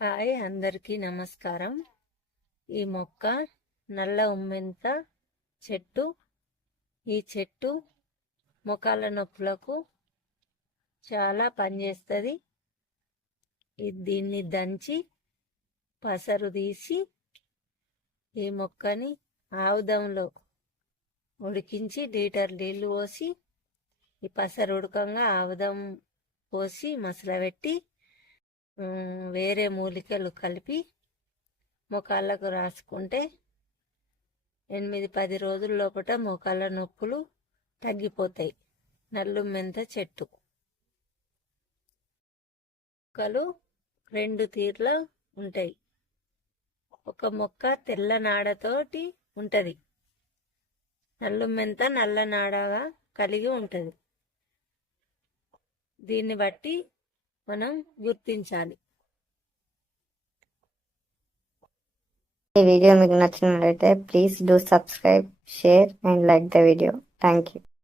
Hi, అందరికీ నమస్కారం. ఈ మొక్క నల్ల ఉమ్మెంత చెట్టు. ఈ చెట్టు మొకాళ్ళ నొప్పులకు చాలా పనిచేస్తుంది. దీన్ని దంచి పసరు తీసి ఈ మొక్కని ఆముదంలో ఉడికించి లీటర్ నీళ్ళు పోసి ఈ పసరు ఉడకంగా ఆముదం పోసి మసలబెట్టి వేరే మూలికలు కలిపి మోకాళ్ళకు రాసుకుంటే 8-10 రోజుల లోపల మోకాళ్ళ నొప్పులు తగ్గిపోతాయి. నల్లుమ్మెంత చెట్టు మొక్కలు 2 తీర్ల ఉంటాయి. ఒక మొక్క తెల్ల నాడతోటి ఉంటుంది, నల్లుమ్మెంత నల్ల నాడగా కలిగి ఉంటుంది. దీన్ని బట్టి మనం గుర్తించాలి. ఈ వీడియో మీకు నచ్చినట్లయితే please do subscribe, share and like the video. Thank you.